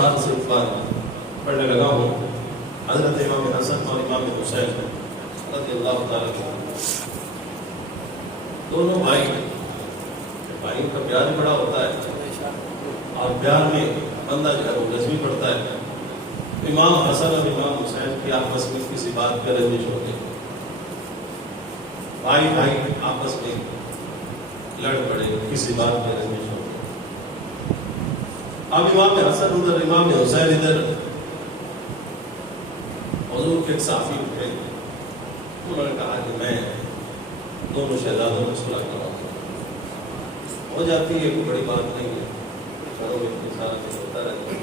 سال سے اس بار پڑھنے لگا ہوں حضرت امام حسن اور امام حسین رضی اللہ تعالیٰ عنہ، دونوں بھائی کا پیار ہی بڑا ہوتا ہے اور پیار میں بندہ جو ہے وہ رضوی پڑتا ہے. امام حسن اور امام حسین کی آپس میں کسی بات پہ رنجش ہوتی ہے، بھائی آپس میں لڑ پڑے کسی بات پہ رنجش ہوتی ہے. اب امام حسن ادھر امام حسین ادھر، حضور کے ایک صحابی اٹھے، انہوں نے کہا کہ میں دونوں شہزادوں میں صلح کراؤں گا. ہو جاتی ہے، کوئی بڑی بات نہیں ہے، گھروں میں سارا کچھ ہوتا رہتا ہے.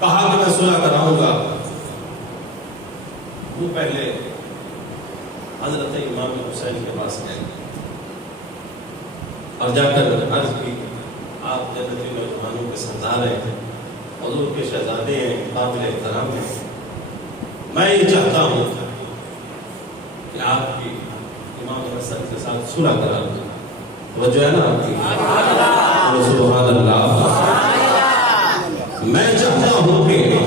کہا کہ میں صلح کراؤں گا. وہ پہلے حضرت امام حسین کے پاس گئے اور جا کر عرض کی، آپ جنتی نوجوانوں کے سردار ہیں، حضور کے شہزادے ہیں، قابل احترام ہیں، میں یہ چاہتا ہوں کہ آپ کی امام حسن کے ساتھ صلح کرا دوں. توجہ ہے نا آپ کی؟ سبحان اللہ. میں چاہتا ہوں کہ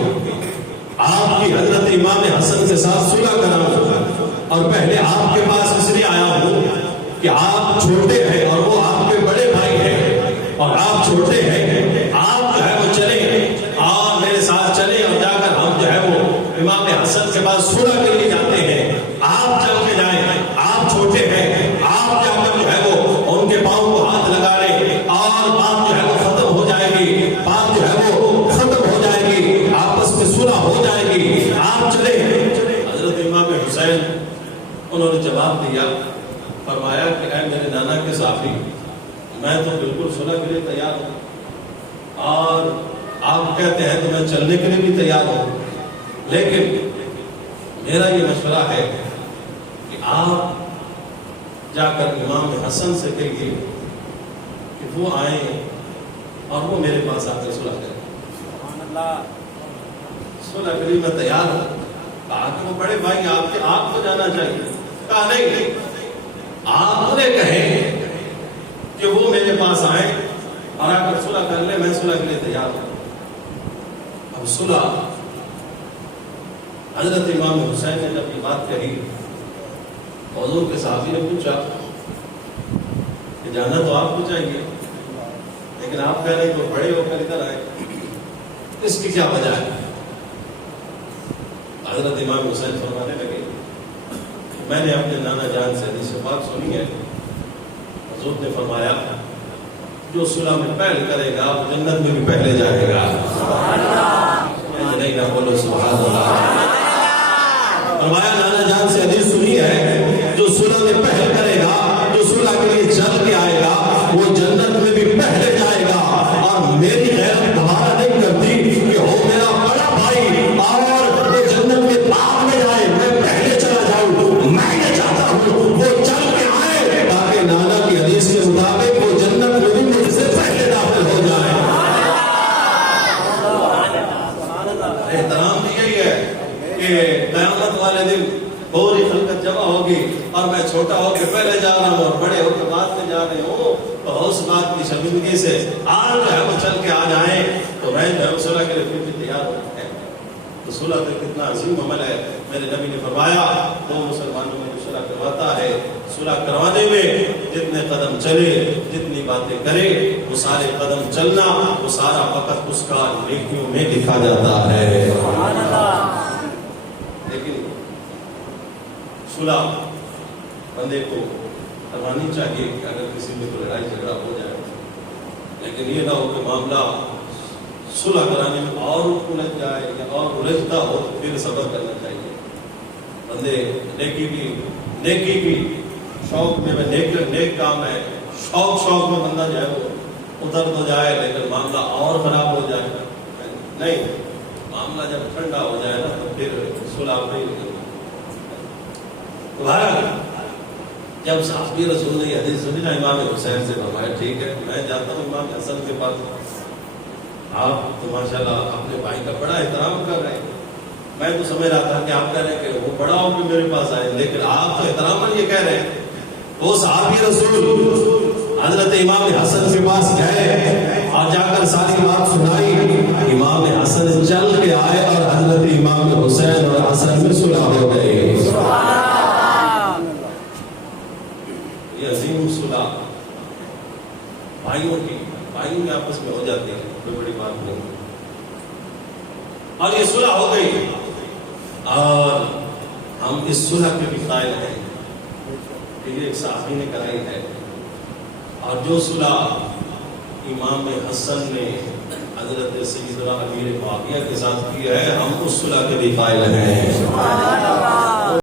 آپ کی حضرت امام حسن کے ساتھ صلح کراؤں، اور پہلے آپ کے پاس اس لیے آیا ہوں کہ آپ چھوٹے ہیں اور وہ آپ کے بڑے بھائی ہیں، اور آپ چھوٹے ہیں، آپ جو ہے وہ چلیں اور میرے ساتھ چلیں اور جا کر ہم جو ہے وہ امام حسن کے پاس صلح کے لیے جاتے ہیں. آپ چل کے جائیں، آپ چھوٹے ہیں، آپ جا کر جو ہے وہ ان کے پاؤں کو ہاتھ لگا لیں اور بات جو ہے وہ ختم ہو جائے گی، بات جو ہے وہ ختم ہو جائے گی، آپس میں صلح ہو جائے گی. آپ چلیں. حضرت امام حسین انہوں نے جواب دیا، فرمایا کہ اے میرے نانا کے صحابی، میں تو بالکل صلح کے لیے تیار ہوں، اور آپ کہتے ہیں تو میں چلنے کے لیے بھی تیار ہوں، لیکن میرا یہ مشورہ ہے کہ آپ جا کر امام حسن سے کہیے کہ وہ آئیں اور وہ میرے پاس آ کر صلح کریں. صلح کے لیے میں تیار ہوں. کہا کہ وہ بڑے بھائی آپ کو جانا چاہیے. کہا نہیں، آپ انہیں کہیں کہ وہ میرے پاس آئیں اور آ کر صلح کر لیں، میں صلح کے لیے تیار ہوں. اب صلح، حضرت امام حسین نے جب یہ بات کہی، حضور کے صحابی نے پوچھا کہ جانا تو آپ کو چاہیے، لیکن آپ کہہ رہے ہیں کہ بڑے ہو کر ادھر آئے، اس کی کیا وجہ ہے؟ حضرت امام حسین فرمانے لگے، میں نے اپنے نانا جان سے حدیث پاک سنی ہے، حضور نے فرمایا جو صلح میں پہل کرے گا وہ جنت میں بھی پہلے جائے گا. نہیں نہ بولو سبحان اللہ. فرمایا نانا جان سے حدیث سنی ہے، جو صلح میں پہل کرے گا، جو صلح کے لیے چل کے آئے گا، وہ جنت میں بھی پہلے جائے گا. اور میری غیرت تمہارا نہیں کرتی کہ ہو میرا بڑا بھائی اور وہ جنت کے بعد میں جائے، میں پہلے چلا جاؤں. میں یہ چاہتا ہوں وہ چل کے آئے تاکہ نانا کی حدیث کے مطابق وہ جنت میں بھی مجھ سے پہلے داخل ہو جائے. احترام یہی ہے کہ قیامت والے دن پوری خلقت جمع ہوگی اور میں چھوٹا ہو کے پہلے جا رہا ہوں اور بڑے ہو کے بعد میں جا رہے ہوں، تو اس بات کی شرمندگی سے آج جو ہے وہ چل کے آ جائیں تو میں جو ہے وہ صلح کے لیے پھر بھی تیار ہوں. تو صلح تو کتنا عظیم عمل ہے. میرے نبی نے فرمایا وہ مسلمانوں میں صلح کرواتا ہے، صلح کروانے میں جتنے قدم چلے، جتنی باتیں کرے، وہ سارے قدم چلنا، وہ سارا وقت اس کا نیکیوں میں لکھا جاتا ہے. لیکن صلح بندے کو کروانی چاہیے کہ اگر کسی میں کوئی لڑائی جھگڑا ہو جائے، لیکن یہ نہ ہو کہ معاملہ صلح کرانے میں اور الجھ جائے یا اور الجھتا ہو تو پھر صبر کرنا چاہیے. بندے نیکی کی شوق میں نیک کام ہے، شوق میں بندہ جو ہے وہ اتر تو جائے لیکن معاملہ اور خراب ہو جائے. نہیں، معاملہ جب ٹھنڈا ہو جائے نا تو پھر صلح نہیں ہوگی. جب صحابی رسول نے حدیث سنی نا امام حسین سے، فرمایا ٹھیک ہے میں جاتا ہوں امام حسن کے پاس. آپ تو ماشاءاللہ اپنے بھائی کا بڑا احترام کر رہے ہیں. میں تو سمجھ رہا تھا کہ آپ کہہ رہے ہیں کہ وہ بڑا ہو کے میرے پاس آئے، لیکن آپ تو احتراماً یہ کہہ رہے ہیں. وہ صحابی رسول حضرت امام حسن کے پاس گئے اور جا کر ساری بات سنائی. یہ عظیم صلح بھائیوں کی آپس میں ہو جاتی ہے، کوئی بڑی بات نہیں، اور یہ صلح ہو گئی اور ہم اس صلح کے بھی قائل ہیں کہ یہ ایک صحابی نے کرائی ہے، اور جو صلح امام حسن نے حضرت سیدنا امیر معاویہ کے ساتھ کی ہے، ہم اس صلح کے بھی قائل ہیں۔